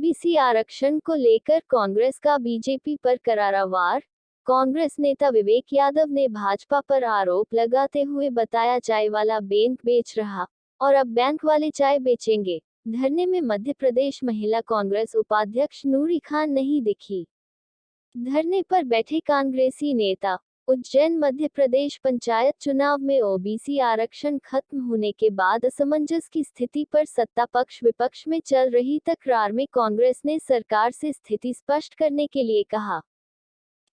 OBC आरक्षण को लेकर कांग्रेस का बीजेपी पर करारा वार। कांग्रेस नेता विवेक यादव ने भाजपा पर आरोप लगाते हुए बताया चाय वाला बैंक बेच रहा और अब बैंक वाले चाय बेचेंगे। धरने में मध्य प्रदेश महिला कांग्रेस उपाध्यक्ष नूरी खान नहीं दिखी। धरने पर बैठे कांग्रेसी नेता। उज्जैन मध्य प्रदेश पंचायत चुनाव में ओबीसी आरक्षण खत्म होने के बाद असमंजस की स्थिति पर सत्ता पक्ष विपक्ष में चल रही तकरार में कांग्रेस ने सरकार से स्थिति स्पष्ट करने के लिए कहा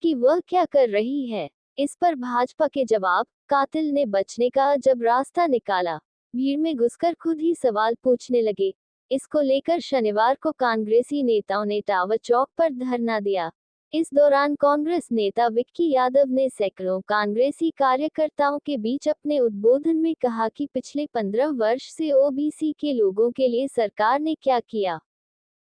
कि वह क्या कर रही है। इस पर भाजपा के जवाब, कातिल ने बचने का अजब रास्ता निकाला, भीड़ में घुसकर खुद ही सवाल पूछने लगे। इसको लेकर शनिवार को कांग्रेसी नेताओं ने टावर चौक पर धरना दिया। इस दौरान कांग्रेस नेता विक्की यादव ने सैकड़ों कांग्रेसी कार्यकर्ताओं के बीच अपने उद्बोधन में कहा कि पिछले 15 वर्ष से ओबीसी के लोगों के लिए सरकार ने क्या किया।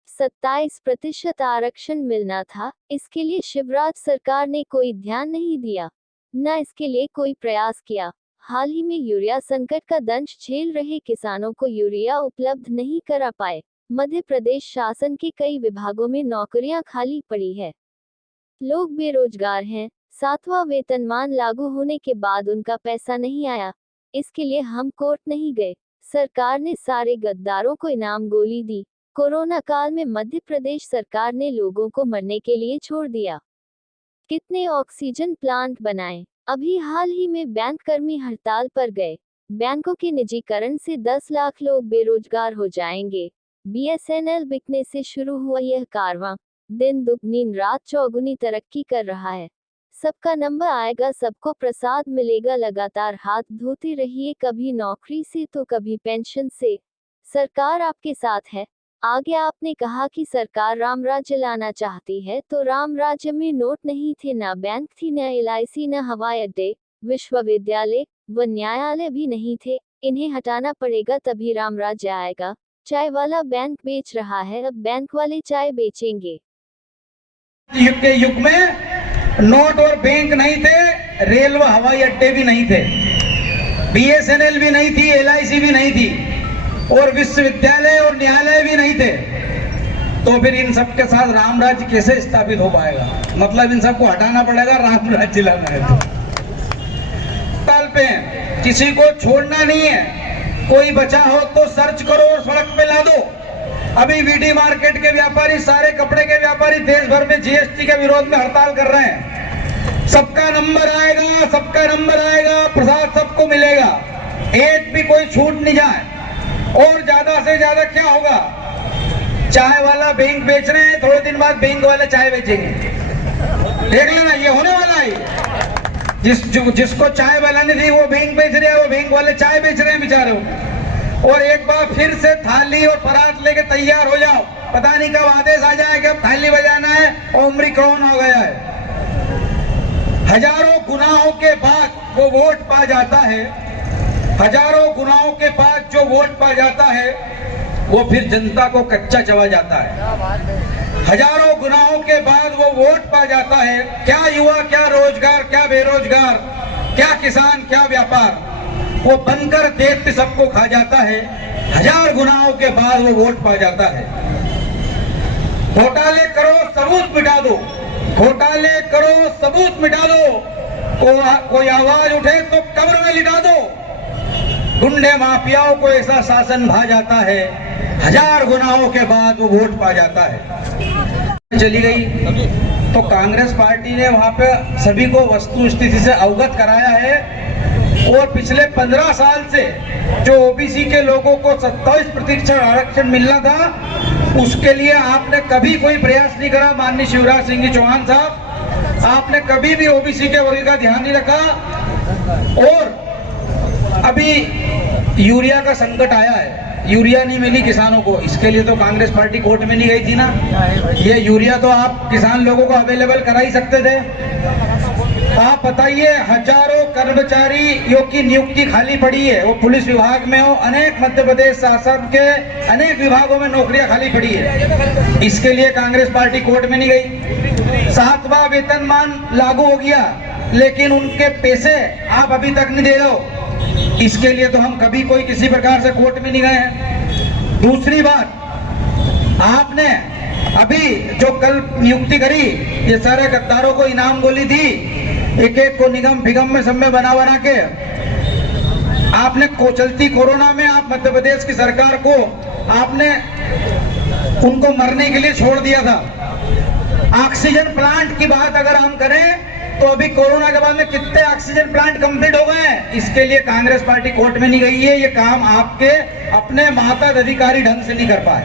27% आरक्षण मिलना था, इसके लिए शिवराज सरकार ने कोई ध्यान नहीं दिया, न इसके लिए कोई प्रयास किया। हाल ही में यूरिया संकट का दंश झेल रहे किसानों को यूरिया उपलब्ध नहीं करा पाए। मध्य प्रदेश शासन के कई विभागों में नौकरियां खाली पड़ी है, लोग बेरोजगार हैं। 7वां वेतनमान लागू होने के बाद उनका पैसा नहीं आया, इसके लिए हम कोर्ट नहीं गए। सरकार ने सारे गद्दारों को इनाम गोली दी। कोरोना काल में मध्य प्रदेश सरकार ने लोगों को मरने के लिए छोड़ दिया। कितने ऑक्सीजन प्लांट बनाए। अभी हाल ही में बैंक कर्मी हड़ताल पर गए। बैंकों के निजीकरण से 10 लाख लोग बेरोजगार हो जाएंगे। बीएसएनएल बिकने से शुरू हुआ यह कारवां दिन दुगनी रात चौगुनी तरक्की कर रहा है। सबका नंबर आएगा, सबको प्रसाद मिलेगा। लगातार हाथ धोते रहिए, कभी नौकरी से तो कभी पेंशन से। सरकार आपके साथ है। आगे आपने कहा कि सरकार राम राज्य लाना चाहती है, तो राम राज्य में नोट नहीं थे, न बैंक थी, न एलआईसी, न हवाई अड्डे, विश्वविद्यालय व न्यायालय भी नहीं थे। इन्हें हटाना पड़ेगा, तभी राम राज्य आएगा। चाय वाला बैंक बेच रहा है, अब बैंक वाले चाय बेचेंगे। के युग में नोट और बैंक नहीं थे, रेल व हवाई अड्डे भी नहीं थे, बीएसएनएल भी नहीं थी, एलआईसी भी नहीं थी, और विश्वविद्यालय और न्यायालय भी नहीं थे। तो फिर इन सब के साथ राम राज्य कैसे स्थापित हो पाएगा? मतलब इन सबको हटाना पड़ेगा, राम राज्य लाना है। तल पे किसी को छोड़ना नहीं है। कोई बचा हो तो सर्च करो और सड़क पे ला दो। अभी वीडी मार्केट के व्यापारी, सारे कपड़े के व्यापारी देश भर में जीएसटी के विरोध में हड़ताल कर रहे हैं। सबका नंबर आएगा, सबका नंबर आएगा, प्रसाद सबको मिलेगा, एक भी कोई छूट नहीं जाए। और ज्यादा से ज्यादा क्या होगा? चाय वाला बैंक बेच रहे हैं, थोड़े दिन बाद बैंक वाले चाय बेचेंगे। देख लेना, ये होने वाला है। जिसको चाय वाला नहीं थी वो बैंक बेच रहे हैं, वो बैंक वाले चाय बेच रहे हैं बेचारे। और एक बार फिर से थाली और परात लेके तैयार हो जाओ, पता नहीं कब आदेश आ जाए कि अब थाली बजाना है और ओमिक्रॉन हो गया है। हजारों गुनाहों के बाद वो वोट पा जाता है, हजारों गुनाहों के बाद जो वोट पा जाता है वो फिर जनता को कच्चा चबा जाता है। हजारों गुनाहों के बाद वो वोट पा जाता है। क्या युवा, क्या रोजगार, क्या बेरोजगार, क्या किसान, क्या व्यापार, वो बनकर देख सबको खा जाता है। हजार गुनाहों के बाद वो वोट पा जाता है। घोटाले करो, सबूत मिटा दो, घोटाले करो, सबूत मिटा दो। कोई आवाज उठे तो कब्र में लिटा दो। गुंडे माफियाओं को ऐसा शासन भा जाता है, हजार गुनाहों के बाद वो वोट पा जाता है। चली गई तो कांग्रेस पार्टी ने वहां पे सभी को वस्तु स्थिति से अवगत कराया है। और पिछले 15 साल से जो ओबीसी के लोगों को 27% आरक्षण मिलना था, उसके लिए आपने कभी कोई प्रयास नहीं करा। माननीय शिवराज सिंह जी चौहान साहब, आपने कभी भी ओबीसी के वर्ग का ध्यान नहीं रखा। और अभी यूरिया का संकट आया है, यूरिया नहीं मिली किसानों को, इसके लिए तो कांग्रेस पार्टी कोर्ट में नहीं गई थी ना। ये यूरिया तो आप किसान लोगों को अवेलेबल करा ही सकते थे। आप बताइए, हजारों कर्मचारियों की नियुक्ति खाली पड़ी है, वो पुलिस विभाग में हो, अनेक मध्य प्रदेश शासन के अनेक विभागों में नौकरियां खाली पड़ी है। इसके लिए कांग्रेस पार्टी कोर्ट में नहीं गई। 7वां वेतनमान लागू हो गया, लेकिन उनके पैसे आप अभी तक नहीं दे रहे हो। इसके लिए तो हम कभी कोई किसी प्रकार से कोर्ट में नहीं गए हैं। दूसरी बात, आपने अभी जो कल नियुक्ति करी, ये सारे गद्दारों को इनाम गोली दी, एक एक को निगम फिगम में सब में बना बना के आपने चलती कोरोना में आप मध्य प्रदेश की सरकार को आपने उनको मरने के लिए छोड़ दिया था। ऑक्सीजन प्लांट की बात अगर हम करें तो अभी कोरोना के बाद में कितने ऑक्सीजन प्लांट कंप्लीट हो गए हैं, इसके लिए कांग्रेस पार्टी कोर्ट में नहीं गई है। ये काम आपके अपने मातहत अधिकारी ढंग से नहीं कर पाए।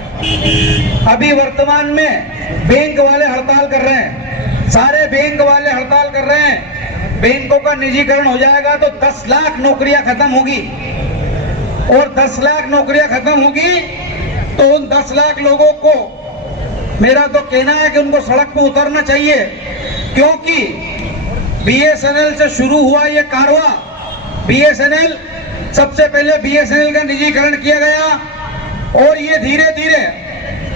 अभी वर्तमान में बैंक वाले हड़ताल कर रहे हैं, सारे बैंक वाले हड़ताल कर रहे हैं। बैंकों का निजीकरण हो जाएगा तो 10 लाख नौकरियां खत्म होगी, और 10 लाख नौकरियां खत्म होगी तो उन 10 लाख लोगों को मेरा तो कहना है कि उनको सड़क पर उतरना चाहिए, क्योंकि बीएसएनएल से शुरू हुआ ये कारवा। बीएसएनएल सबसे पहले बीएसएनएल का निजीकरण किया गया और ये धीरे धीरे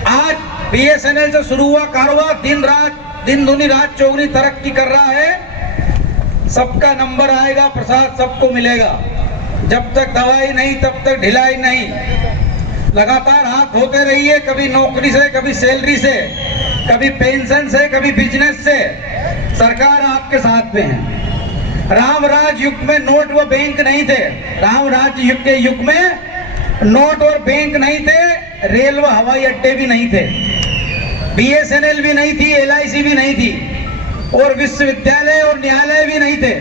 आज बीएसएनएल से शुरू हुआ कारवा दिन दूनी रात चौगुनी तरक्की कर रहा है। सबका नंबर आएगा, प्रसाद सबको मिलेगा। जब तक दवाई नहीं तब तक ढिलाई नहीं। लगातार हाथ धोते रहिए, कभी नौकरी से, कभी सैलरी से, कभी पेंशन से, कभी बिजनेस से। सरकार आपके साथ में है। राम राज युग में नोट व बैंक नहीं थे। राम राज युग के युग में नोट और बैंक नहीं थे, रेल व हवाई अड्डे भी नहीं थे, बीएसएनएल भी नहीं थी, एलआईसी भी नहीं थी, और विश्वविद्यालय और न्यायालय भी नहीं थे।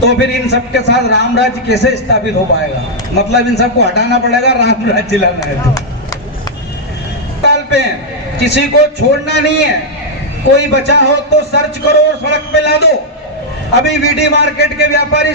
तो फिर इन सब के साथ राम राज्य कैसे स्थापित हो पाएगा? मतलब इन सबको हटाना पड़ेगा, राम राज्य लाना है। तो ताल पे किसी को छोड़ना नहीं है। कोई बचा हो तो सर्च करो और सड़क पे ला दो। अभी वीडी मार्केट के व्यापारी